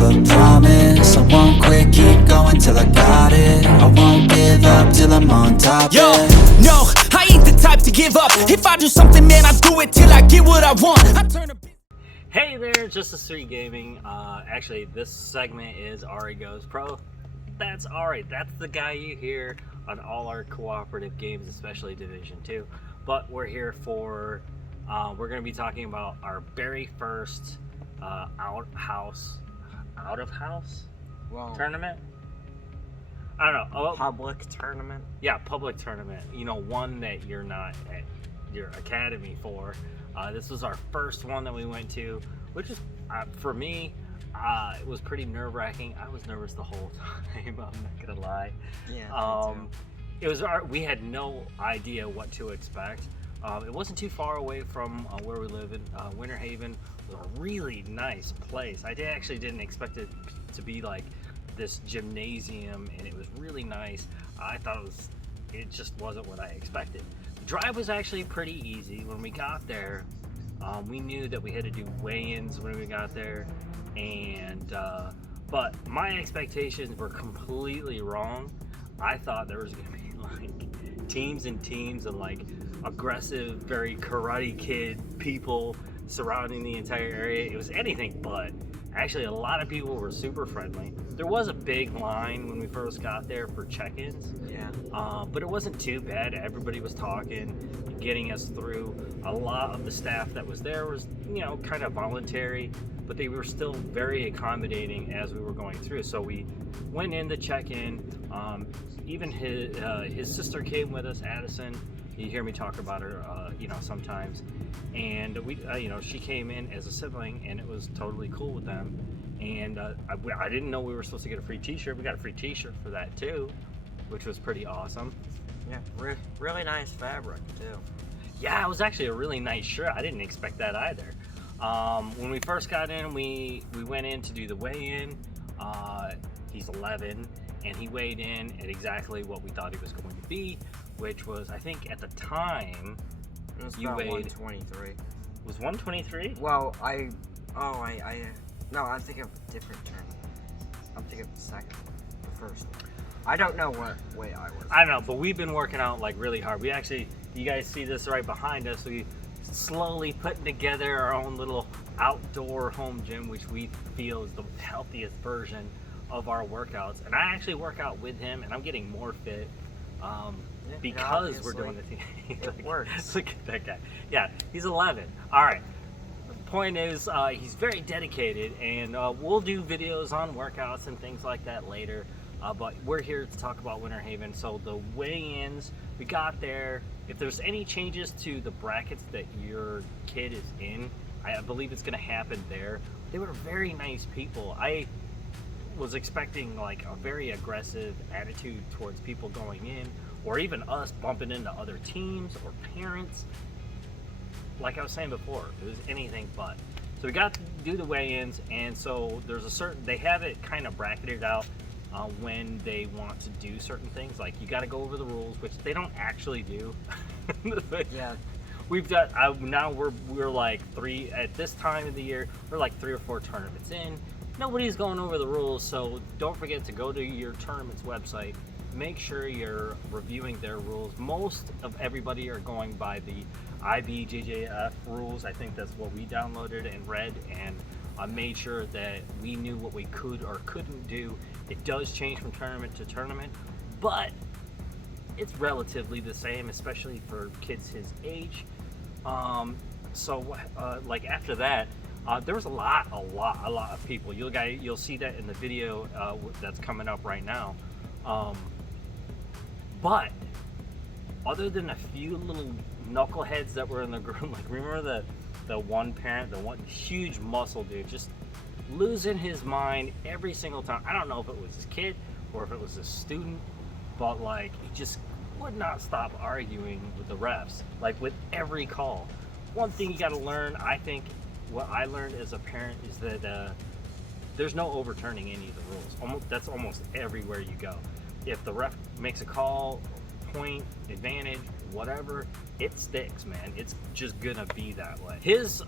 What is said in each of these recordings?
a promise. I won't quit, keep going till I got it. I won't give up till I'm on top. Yo, no, I ain't the type to give up. If I do something, man, I do it till I get what I want. I turn a... Hey there, Just a Street Gaming. Actually, this segment is Ari Goes Pro. That's Ari. That's the guy you hear on all our cooperative games, especially Division 2. But we're here for, we're going to be talking about our very first out of house tournament. I don't know. Public tournament? Yeah, public tournament. You know, one that you're not at your academy for. This was our first one that we went to, which is, for me, it was pretty nerve-wracking. I was nervous the whole time, I'm not gonna lie. Yeah, it was we had no idea what to expect. It wasn't too far away from where we live in Winter Haven. It was a really nice place. I actually didn't expect it to be like this gymnasium, and it was really nice. I thought it just wasn't what I expected. The drive was actually pretty easy. When we got there, we knew that we had to do weigh-ins when we got there, and but my expectations were completely wrong. I thought there was gonna be like teams and teams and like aggressive, very Karate Kid people surrounding the entire area. It was anything but. Actually, a lot of people were super friendly. There was a big line when we first got there for check-ins. Yeah. But it wasn't too bad. Everybody was talking, getting us through. A lot of the staff that was there was, you know, kind of voluntary, but they were still very accommodating as we were going through. So we went in to check in. Even his sister came with us, Addison. You hear me talk about her, you know, sometimes. And we, you know, she came in as a sibling, and it was totally cool with them. And I didn't know we were supposed to get a free T-shirt. We got a free T-shirt for that too, which was pretty awesome. Yeah, really nice fabric too. Yeah, it was actually a really nice shirt. I didn't expect that either. When we first got in, we went in to do the weigh-in. He's 11, and he weighed in at exactly what we thought he was going to be, which was, I think at the time, It was you about weighed 123. Was 123? Well, no, I'm thinking of a different term. I'm thinking of the second one, the first one. I don't know what weight I was. I don't know, but we've been working out like really hard. We actually, you guys see this right behind us. We slowly putting together our own little outdoor home gym, which we feel is the healthiest version of our workouts. And I actually work out with him, and I'm getting more fit. Because we're doing the it works. Look at that guy. Yeah, he's 11. All right. The point is, he's very dedicated, and we'll do videos on workouts and things like that later. But we're here to talk about Winter Haven. So the weigh-ins, we got there. If there's any changes to the brackets that your kid is in, I believe it's going to happen there. They were very nice people. I was expecting like a very aggressive attitude towards people going in, or even us bumping into other teams or parents. Like I was saying before, it was anything but. So we got to do the weigh-ins, and so there's a certain, they have it kind of bracketed out when they want to do certain things. Like you got to go over the rules, which they don't actually do. Yeah. We've done, now we're like at this time of the year, we're like 3 or 4 tournaments in. Nobody's going over the rules, so don't forget to go to your tournament's website. Make sure you're reviewing their rules. Most of everybody are going by the IBJJF rules. I think that's what we downloaded and read, and I made sure that we knew what we could or couldn't do. It does change from tournament to tournament, but it's relatively the same, especially for kids his age. Like after that, there was a lot of people. You'll see that in the video that's coming up right now. But other than a few little knuckleheads that were in the group, like remember the one parent, the one huge muscle dude, just losing his mind every single time. I don't know if it was his kid or if it was a student, but like he just would not stop arguing with the refs, like with every call. One thing you got to learn, I think, what I learned as a parent is that there's no overturning any of the rules. That's almost everywhere you go. If the ref makes a call, point, advantage, whatever, it sticks, man. It's just gonna be that way. His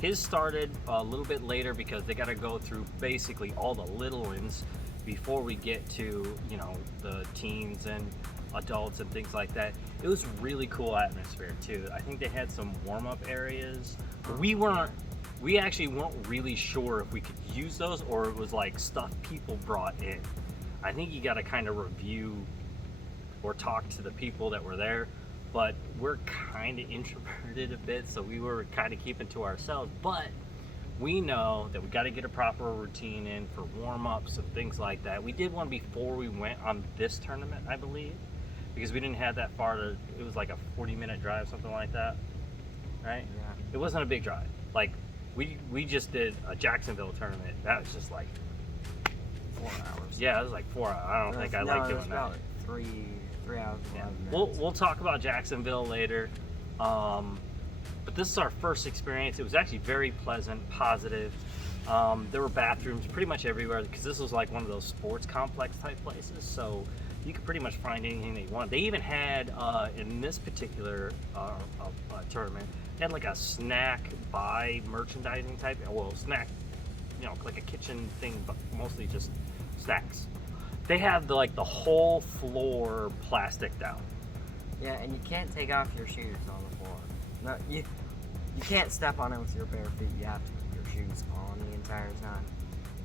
His started a little bit later because they got to go through basically all the little ones before we get to, you know, the teens and adults and things like that. It was really cool atmosphere too. I think they had some warm-up areas. We actually weren't really sure if we could use those or it was like stuff people brought in. I think you got to kind of review or talk to the people that were there, but we're kind of introverted a bit, so we were kind of keeping to ourselves. But we know that we got to get a proper routine in for warm-ups and things like that. We did one before we went on this tournament, I believe, because we didn't have that far to, it was like a 40-minute drive, something like that, right? Yeah. It wasn't a big drive. Like, we just did a Jacksonville tournament. That was just like 4 hours. Yeah, it was like 4 hours. I don't think I like doing that. About 3 hours, Yeah. 11 minutes. We'll talk about Jacksonville later. But this is our first experience. It was actually very pleasant, positive. There were bathrooms pretty much everywhere because this was like one of those sports complex type places. So you could pretty much find anything that you want. They even had, in this particular tournament, they had like a snack buy merchandising type, well, snack, you know, like a kitchen thing, but mostly just snacks. They have the whole floor plasticed out. Yeah, and you can't take off your shoes on the floor. No, you can't step on it with your bare feet. You have to keep your shoes on the entire time.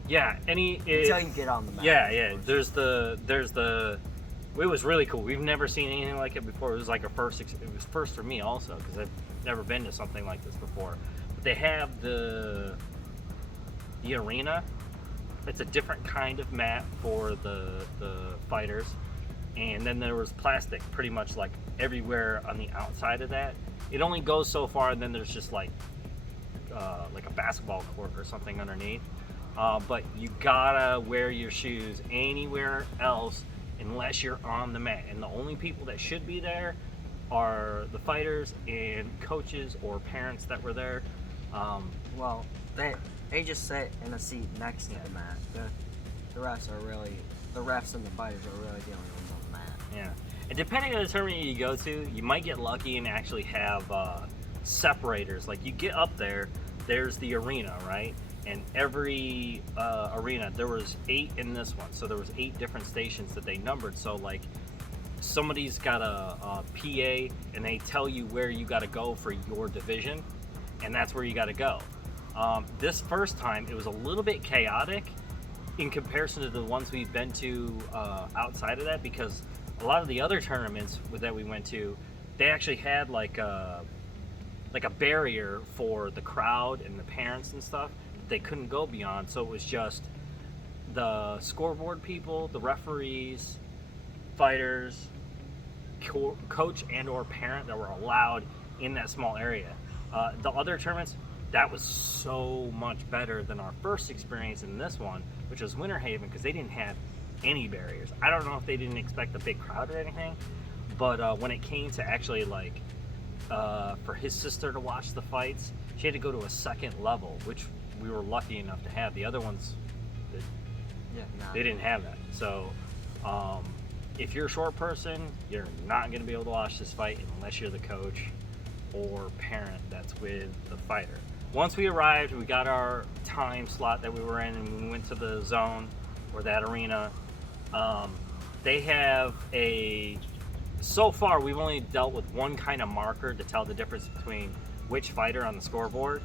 Yeah, Until you get on the mat. Yeah. There's the. It was really cool. We've never seen anything like it before. It was like it was first for me also because I've never been to something like this before. But they have the arena. It's a different kind of mat for the fighters, and then there was plastic pretty much like everywhere on the outside of that. It only goes so far, and then there's just like a basketball court or something underneath. But you gotta wear your shoes anywhere else unless you're on the mat. And the only people that should be there are the fighters and coaches or parents that were there. Well, they just sit in a seat next to the mat. The refs and the fighters are really the only ones on the mat. Yeah. And depending on the tournament you go to, you might get lucky and actually have separators. Like you get up there, there's the arena, right? And every arena, there was 8 in this one. So there was 8 different stations that they numbered. So like somebody's got a PA and they tell you where you got to go for your division. And that's where you got to go. This first time, it was a little bit chaotic in comparison to the ones we've been to outside of that, because a lot of the other tournaments that we went to, they actually had like a barrier for the crowd and the parents and stuff that they couldn't go beyond. So it was just the scoreboard people, the referees, fighters, coach and or parent that were allowed in that small area. The other tournaments, that was so much better than our first experience in this one, which was Winter Haven, because they didn't have any barriers. I don't know if they didn't expect a big crowd or anything, but when it came to actually for his sister to watch the fights, she had to go to a second level, which we were lucky enough to have. The other ones, they didn't have that. So if you're a short person, you're not going to be able to watch this fight unless you're the coach or parent that's with the fighter. Once we arrived, we got our time slot that we were in, and we went to the zone or that arena. They have so far we've only dealt with one kind of marker to tell the difference between which fighter on the scoreboard.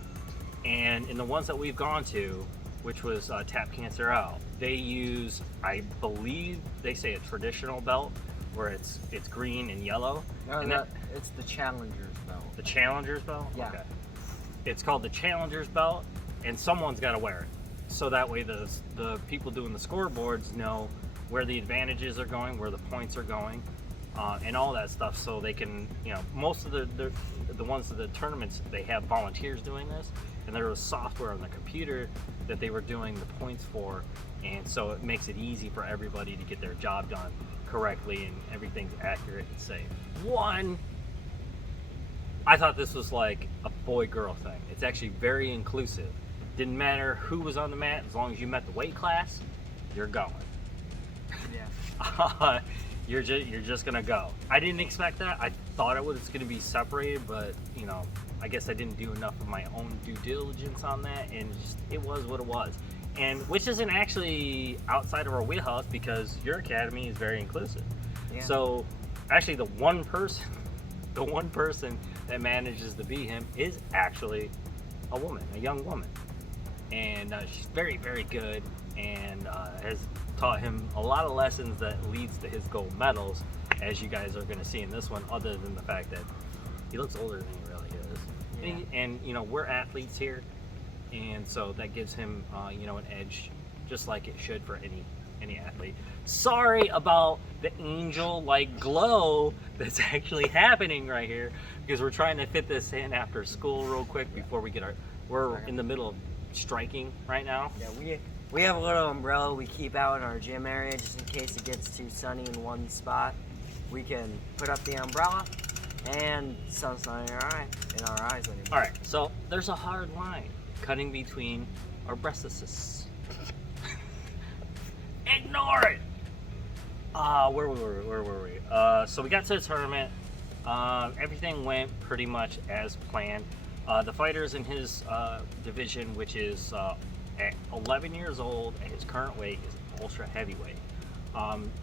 And in the ones that we've gone to, which was Tap Cancer Out, they use, I believe they say a traditional belt where it's green and yellow. No, and it's the Challenger's belt. The Challenger's belt? Yeah. Okay. It's called the Challenger's belt, and someone's got to wear it. So that way the people doing the scoreboards know where the advantages are going, where the points are going, and all that stuff, so they can, most of the ones of the tournaments, they have volunteers doing this, and there was software on the computer that they were doing the points for, and so it makes it easy for everybody to get their job done correctly, and everything's accurate and safe. I thought this was like a boy-girl thing. It's actually very inclusive. Didn't matter who was on the mat, as long as you met the weight class, you're going. Yeah. You're just gonna go. I didn't expect that. I thought it was gonna be separated, but I guess I didn't do enough of my own due diligence on that, and just, it was what it was. And which isn't actually outside of our wheelhouse because your academy is very inclusive. Yeah. So actually the one person that manages to beat him is actually a woman, a young woman. And she's very, very good, and has taught him a lot of lessons that leads to his gold medals, as you guys are going to see in this one, other than the fact that he looks older than he really is. Yeah. And you know, we're athletes here, and so that gives him you know, an edge, just like it should for any athlete. Sorry about the angel like glow that's actually happening right here, because we're trying to fit this in after school real quick before we get we're in the middle of striking right now. Yeah, we have a little umbrella we keep out in our gym area just in case it gets too sunny in one spot. We can put up the umbrella and sun's not in our eyes anymore. All right, so there's a hard line cutting between our breastises. Ignore it. Where were we? So we got to the tournament. Everything went pretty much as planned. The fighters in his division, which is at 11 years old, at his current weight is ultra heavyweight.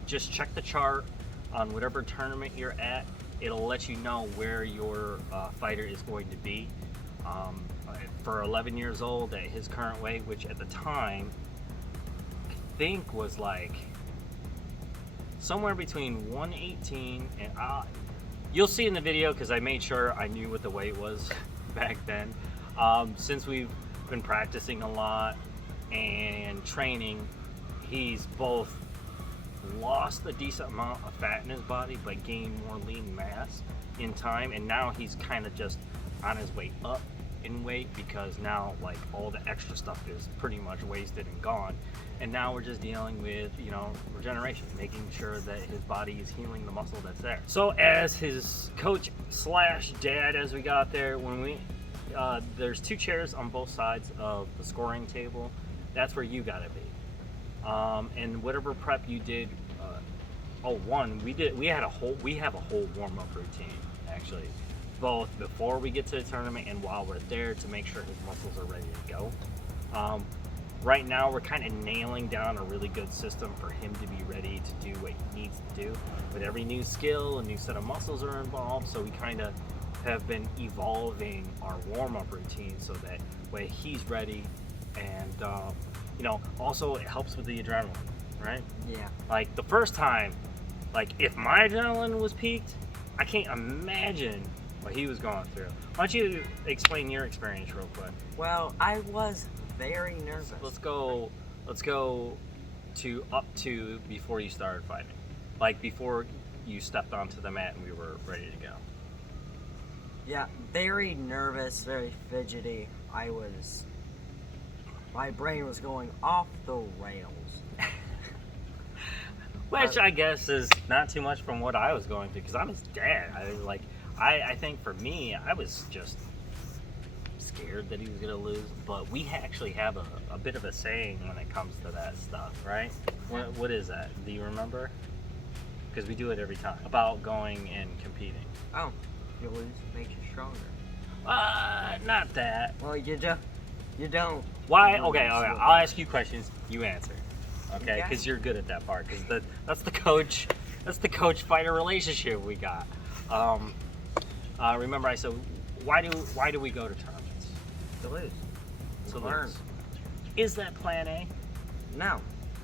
Just check the chart on whatever tournament you're at. It'll let you know where your fighter is going to be. For 11 years old at his current weight, which at the time I think was like somewhere between 118 and you'll see in the video because I made sure I knew what the weight was back then. Since we've been practicing a lot and training, he's both lost a decent amount of fat in his body but gained more lean mass in time, and now he's kind of just on his way up in weight because now like all the extra stuff is pretty much wasted and gone, and now we're just dealing with, you know, regeneration, making sure that his body is healing the muscle that's there. So as his coach slash dad, as we got there, when we there's 2 chairs on both sides of the scoring table. That's where you gotta be. And whatever prep you did, we have a whole warm-up routine actually, both before we get to the tournament and while we're there, to make sure his muscles are ready to go. Right now we're kind of nailing down a really good system for him to be ready to do what he needs to do. With every new skill, a new set of muscles are involved, so we kind of have been evolving our warm-up routine so that way he's ready. And you know, also it helps with the adrenaline, right? Yeah. Like the first time, like if my adrenaline was peaked, I can't imagine what he was going through. Why don't you explain your experience real quick? Well, I was very nervous. Let's go to up to before you started fighting. Like before you stepped onto the mat and we were ready to go. Yeah, very nervous, very fidgety. My brain was going off the rails. Which I guess is not too much from what I was going through, because I'm his dad. I think for me, I was just scared that he was going to lose. But we actually have a bit of a saying when it comes to that stuff, right? What is that? Do you remember? Because we do it every time. About going and competing. Oh, you lose makes you stronger. Not that. Well, you don't. Why? Okay, I'll ask you questions. You answer. Okay, because you're good at that part. Because that's the coach fighter relationship we got. Remember, I said, why do we go to tournaments? To lose. To learn. lose. Is that plan A? No.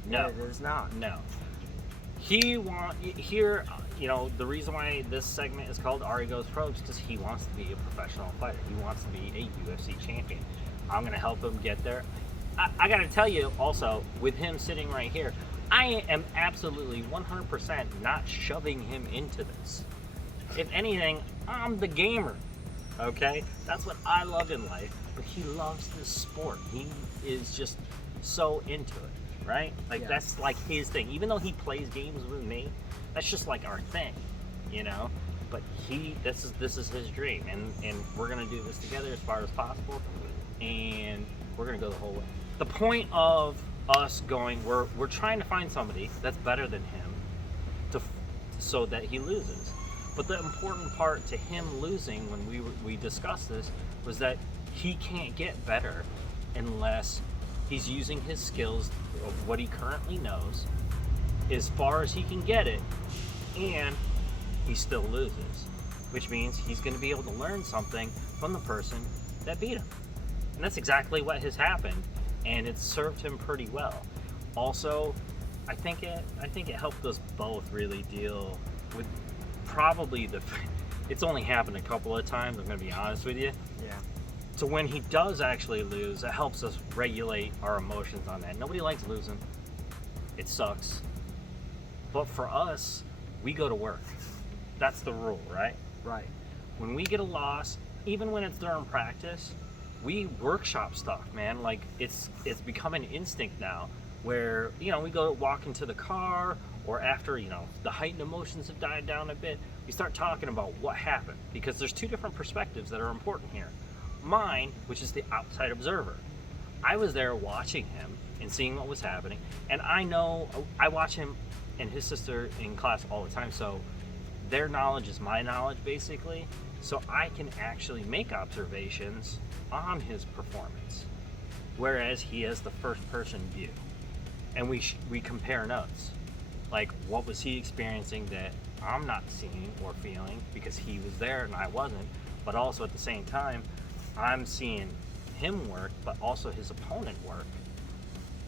No. It is not. No. You know, the reason why this segment is called Ari Goes Pro is because he wants to be a professional fighter. He wants to be a UFC champion. I'm going to help him get there. I got to tell you also, with him sitting right here, I am absolutely 100% not shoving him into this. If anything, I'm the gamer, okay? That's what I love in life, but he loves this sport. He is just so into it, right? Like, Yeah. That's like his thing. Even though he plays games with me, that's just like our thing, you know? But this is his dream, and we're gonna do this together as far as possible, and we're gonna go the whole way. The point of us going, we're trying to find somebody that's better than him, so that he loses. But the important part to him losing when we discussed this was that he can't get better unless he's using his skills of what he currently knows as far as he can get it, and he still loses, which means he's going to be able to learn something from the person that beat him. And that's exactly what has happened, and it's served him pretty well. Also, I think it helped us both really deal with probably it's only happened a couple of times, I'm going to be honest with you. Yeah. So when he does actually lose, it helps us regulate our emotions on that. Nobody likes losing. It sucks. But for us, we go to work. That's the rule, right? Right. When we get a loss, even when it's during practice, we workshop stuff, man. Like it's become an instinct now where, we go walk into the car, or after, the heightened emotions have died down a bit, we start talking about what happened, because there's two different perspectives that are important here. Mine, which is the outside observer. I was there watching him and seeing what was happening, and I watch him and his sister in class all the time, so their knowledge is my knowledge, basically, so I can actually make observations on his performance, whereas he has the first person view, and we compare notes, like what was he experiencing that I'm not seeing or feeling because he was there and I wasn't, but also at the same time I'm seeing him work, but also his opponent work,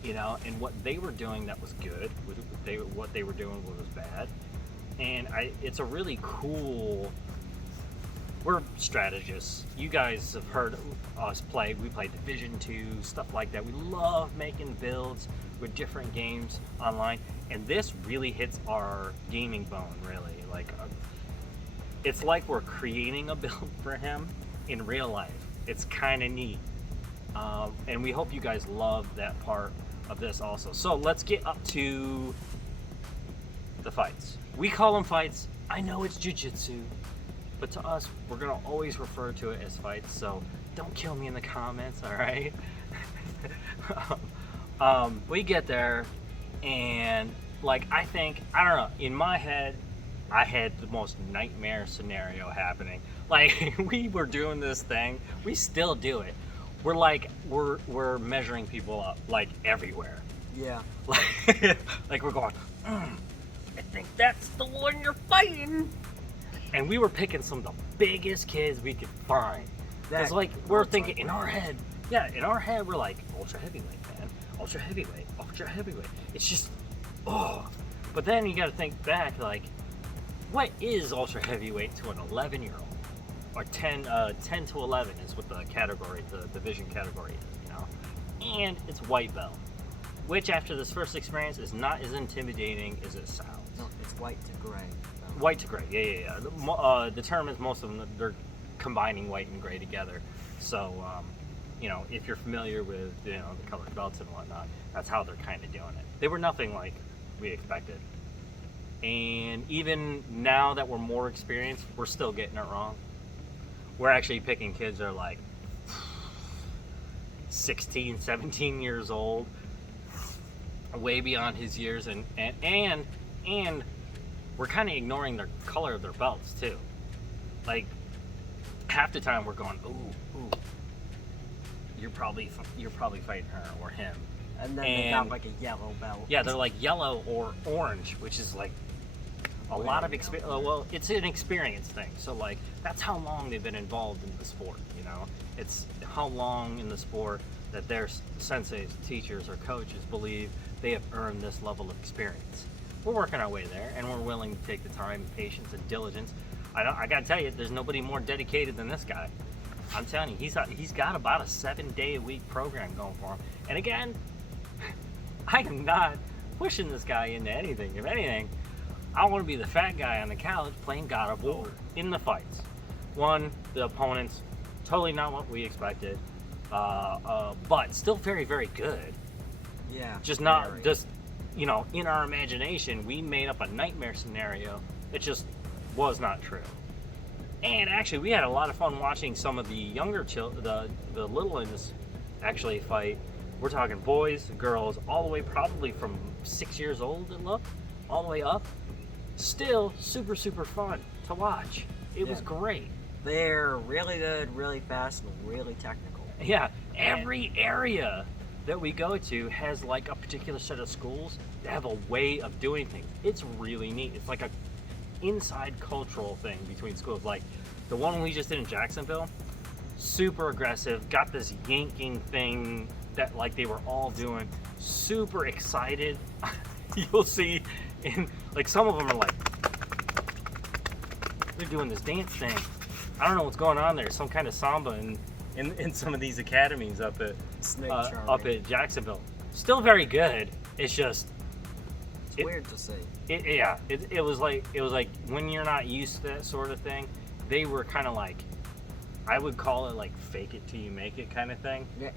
and what they were doing that was good, what they were doing was bad. And it's a really cool, we're strategists. You guys have heard us play. We play Division 2, stuff like that. We love making builds with different games online. And this really hits our gaming bone, really. Like, it's like we're creating a build for him in real life. It's kind of neat. And we hope you guys love that part of this also. So let's get up to the fights. We call them fights. I know it's jiu-jitsu, but to us, we're gonna always refer to it as fights, so don't kill me in the comments, all right? We get there, and I don't know, in my head, I had the most nightmare scenario happening. We were doing this thing, we still do it. We're measuring people up, everywhere. Yeah. We're going, I think that's the one you're fighting. And we were picking some of the biggest kids we could find. It's we're thinking in our head, we're like, ultra heavyweight, man. Ultra heavyweight, ultra heavyweight. It's just, But then you gotta think back, what is ultra heavyweight to an 11-year-old? Or 10 to 11 is what the division category is, And it's white belt, which after this first experience is not as intimidating as it sounds. No, it's white to gray. White to gray, yeah. The term is, most of them, they're combining white and gray together. So, if you're familiar with, the colored belts and whatnot, that's how they're kind of doing it. They were nothing like we expected. And even now that we're more experienced, we're still getting it wrong. We're actually picking kids that are 16, 17 years old, way beyond his years, and we're kind of ignoring the color of their belts too. Half the time we're going, ooh, you're probably fighting her or him. And then they got a yellow belt. Yeah, they're yellow or orange, which is a lot of experience. Well, it's an experience thing. So that's how long they've been involved in the sport. It's how long in the sport that their senseis, teachers, or coaches believe they have earned this level of experience. We're working our way there, and we're willing to take the time, patience, and diligence. I gotta tell you, there's nobody more dedicated than this guy. I'm telling you, he's got about a 7-day-a-week program going for him. And again, I am not pushing this guy into anything. If anything, I want to be the fat guy on the couch playing God of War in the fights. One, the opponents, totally not what we expected, but still very, very good. Yeah. Just not, in our imagination, we made up a nightmare scenario that just was not true. And actually, we had a lot of fun watching some of the younger the little ones actually fight. We're talking boys, girls, all the way probably from 6 years old, it looked, all the way up. Still super, super fun. to watch. It was great. They're really good, really fast, and really technical. Yeah, every area that we go to has like a particular set of schools that have a way of doing things. It's really neat. It's like a inside cultural thing between schools. Like the one we just did in Jacksonville, super aggressive, got this yanking thing that like they were all doing, super excited. You'll see in like some of them are like, they're doing this dance thing. I don't know what's going on there. Some kind of samba in some of these academies up at Jacksonville. Still very good. It's just it's weird to see. It was like when you're not used to that sort of thing, they were kind of like, I would call it like fake it till you make it kind of thing. Yeah,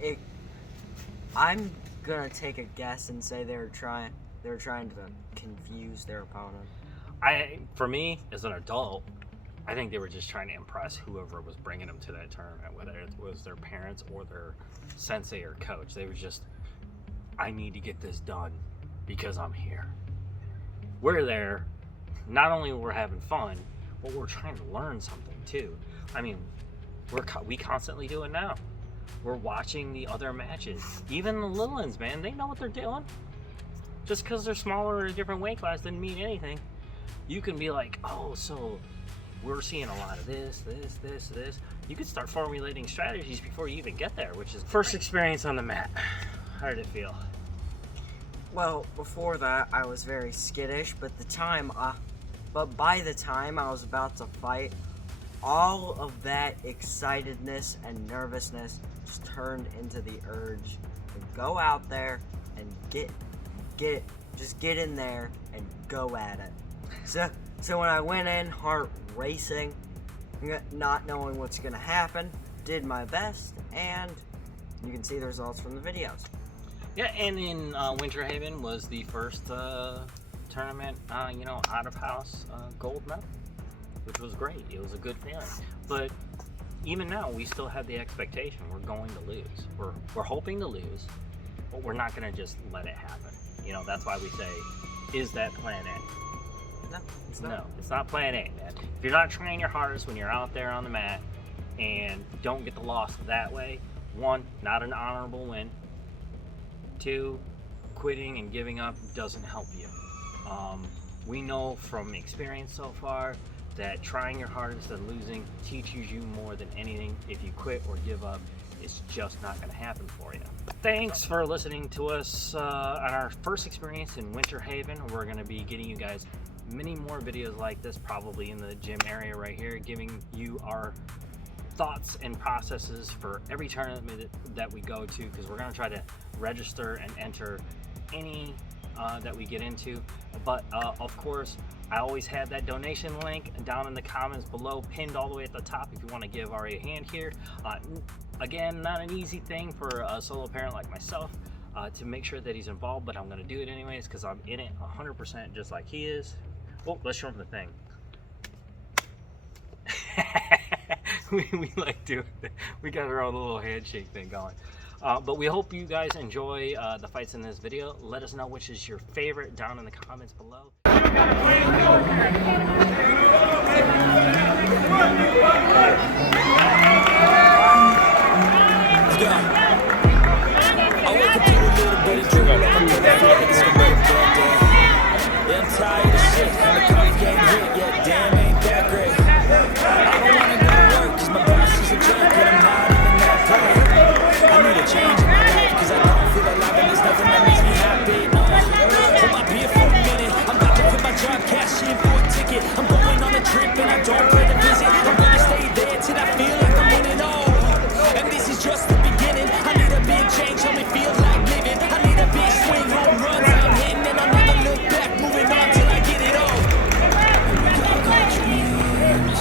I'm gonna take a guess and say they were trying to confuse their opponent. For me as an adult, I think they were just trying to impress whoever was bringing them to that tournament, whether it was their parents or their sensei or coach. They were just, I need to get this done because I'm here. We're there, not only we're having fun, but we're trying to learn something too. I mean, we constantly do it now. We're watching the other matches. Even the little ones, man, they know what they're doing. Just because they're smaller or a different weight class doesn't mean anything. You can be like, oh, so we're seeing a lot of this. You could start formulating strategies before you even get there, which is first experience on the mat. How did it feel? Well, before that, I was very skittish, but by the time I was about to fight, all of that excitedness and nervousness just turned into the urge to go out there and get in there and go at it. So when I went in, heart racing, not knowing what's gonna happen, did my best, and you can see the results from the videos. Yeah, and in Winter Haven was the first tournament, out of house gold medal, which was great. It was a good feeling. But even now, we still have the expectation we're going to lose. We're hoping to lose, but we're not going to just let it happen. That's why we say, is that plan A? No, it's not. No, it's not plan A, man. If you're not trying your hardest when you're out there on the mat and don't get the loss that way, 1, not an honorable win. 2, quitting and giving up doesn't help you. We know from experience so far that trying your hardest and losing teaches you more than anything. If you quit or give up, it's just not going to happen for you. Thanks for listening to us on our first experience in Winter Haven. We're going to be getting you guys many more videos like this, probably in the gym area right here, giving you our thoughts and processes for every tournament that we go to, because we're going to try to register and enter any that we get into. But of course, I always have that donation link down in the comments below, pinned all the way at the top, if you want to give Ari a hand here. Again, not an easy thing for a solo parent like myself to make sure that he's involved, but I'm going to do it anyways because I'm in it 100% just like he is. Oh, let's show him the thing. we like doing it. We got our own little handshake thing going. But we hope you guys enjoy the fights in this video. Let us know which is your favorite down in the comments below. Let's go. I wake up to a little bit of trouble. Yeah, I'm tired of shit. And the coffee ain't hit yet. Damn, ain't that great. I don't wanna go to work cause my boss is a jerk and I'm not even that great. I need a change in my life cause I don't feel alive and there's nothing that makes me happy. Hold my beer for a minute. I'm about to quit my job, cash in for a ticket. I'm going on a trip and I don't plan to visit. I'm gonna stay there till I feel like I'm winning all. And this is just the beginning. I need a big change, help me feel like living. I need a big swing, home runs I'm hitting, and I'll never look back, moving on till I get it all. We got dreams.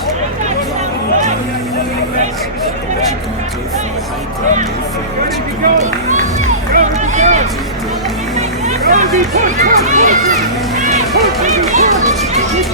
What you gonna do for it? How you gonna do for it? What you gonna do?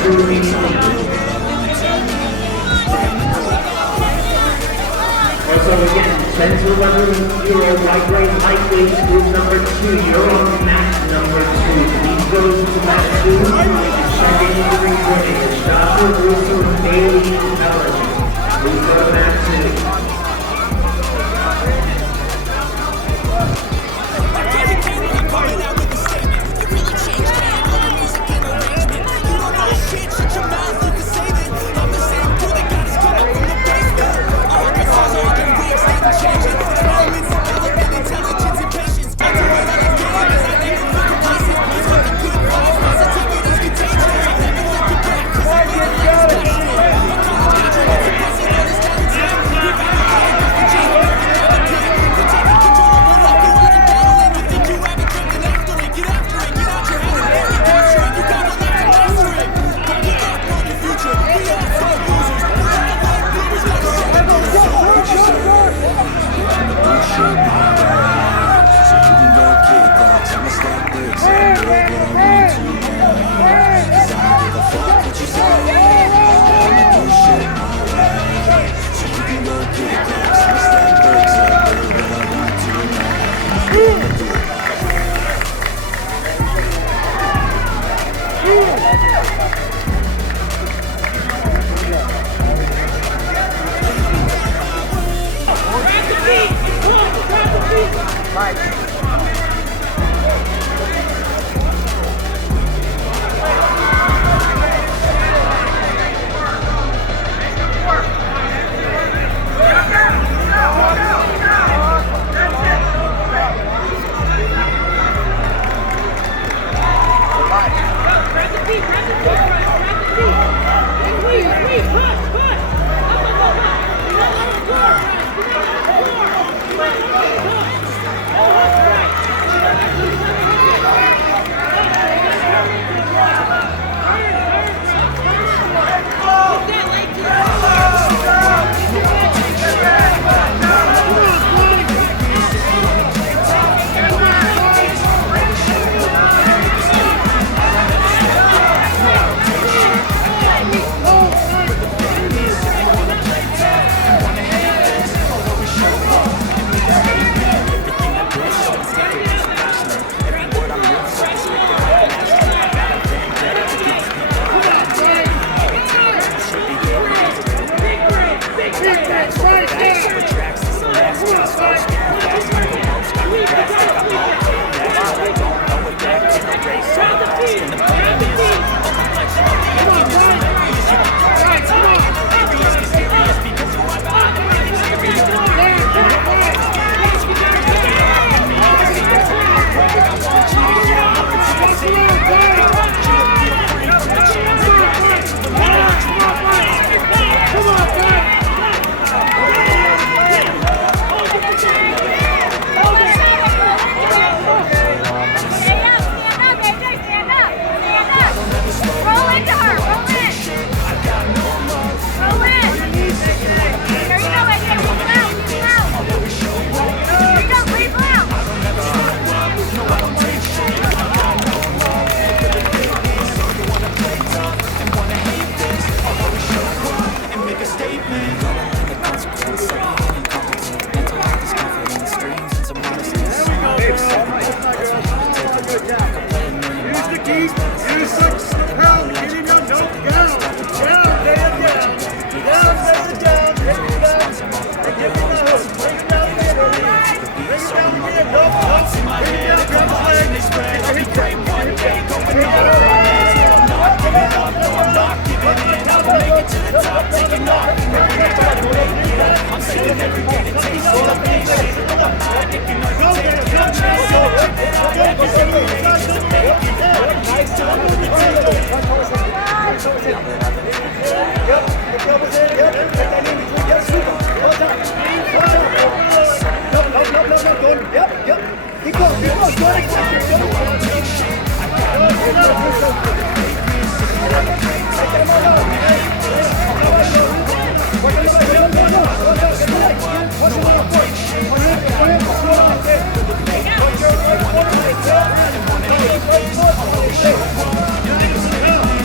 Also again, Central 100 Euro lightweight, lightweight group number 2. You're on mat number 2. These goes to mat 2. Second injury winning. Stafford, Russell, Bailey, Pellet. Please go to mat 2.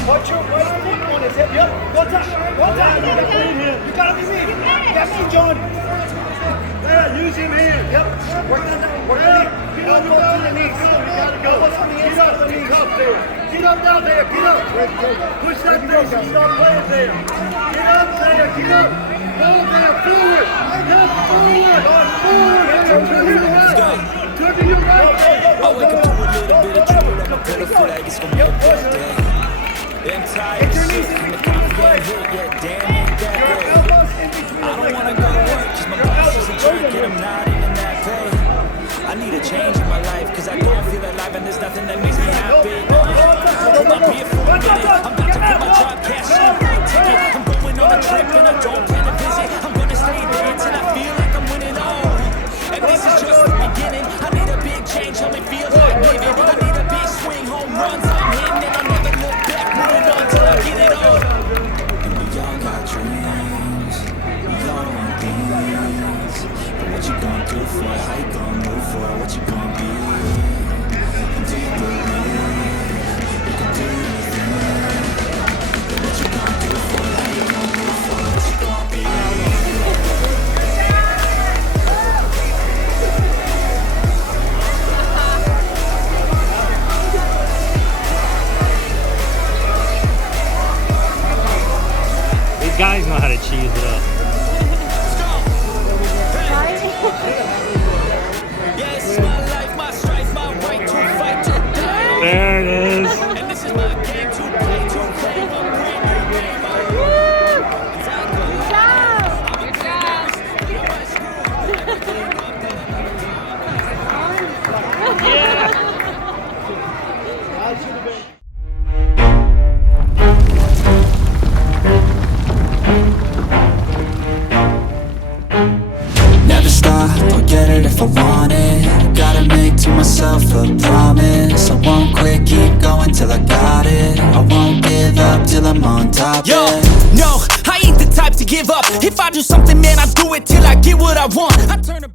Watch your right. Yeah, use him hand. Yep. Work on the elbow to the knee. Elbow on the inside of the knee. Get up now there. Get up. Push that face and start playing there. Get up there. Get up. Hold there. Forward. Now forward. Forward. Turn to your right. Turn to your right. I wake up to a little bit of trouble. I'ma put a feel like it's gonna be a bad day. Yeah, I'm tired of shit. And the cops getting hit. Yeah, damn, ain't that great. I don't wanna go to work cause my boss is a jerk and I'm not even that paid. I need a change in my life cause I don't feel alive and there's nothing that makes me happy. Hold up here for a minute. I'm about to quit my job, cash in for a ticket. I'm going on a trip and I don't plan to visit. I'm gonna stay there till I feel like I'm winning all. And this is just the beginning. I need a big change, help me feel like living. I need a big swing, home runs I'm hitting and I'll never look back. Moving on till I get it all. And we all got dreams. But what you gonna do for it? How you gonna move for it? What you gonna be? And do you believe you can do anything? But what you gonna do for it? How you gonna move for it? What you gonna be? These guys know how to cheese it up. Yes, my life, my strife, my right to fight to die. There it is. And this is my game to play, to claim a brand new name. Never stop, I'll get it if I want it. Gotta make to myself a promise. I won't quit, keep going till I got it. I won't give up till I'm on top. Yo, yeah. no, I ain't the type to give up. If I do something, man, I do it till I get what I want. I turn a